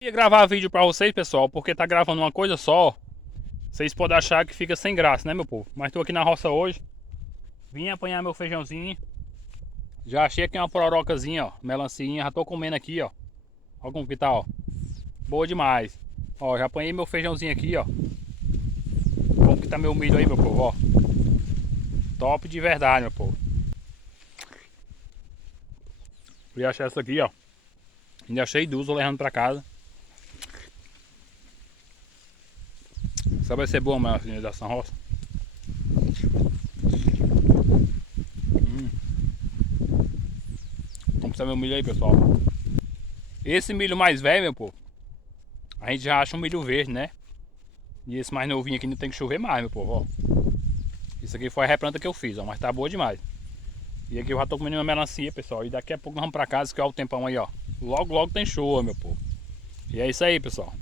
Ia gravar vídeo pra vocês, pessoal, porque tá gravando uma coisa só. Vocês podem achar que fica sem graça, né, meu povo? Mas tô aqui na roça hoje. Vim apanhar meu feijãozinho. Já achei aqui uma pororocazinha, ó. Melancia, já tô comendo aqui, ó. Olha como que tá, ó. Boa demais. Ó, já apanhei meu feijãozinho aqui, ó. Como que tá meu milho aí, meu povo, ó. Top de verdade, meu povo. Fui achar essa aqui, ó. Ainda achei duas, vou levando pra casa. Essa vai ser boa, melancia da São Roça. Como que tá meu milho aí, pessoal? Esse milho mais velho, meu povo, a gente já acha um milho verde, né? E esse mais novinho aqui não tem que chover mais, meu povo, ó. Isso aqui foi a replanta que eu fiz, ó, mas tá boa demais. E aqui eu já tô comendo uma melancia, pessoal. E daqui a pouco nós vamos pra casa, que é o tempão aí, ó. Logo, logo tem chuva, meu povo. E é isso aí, pessoal.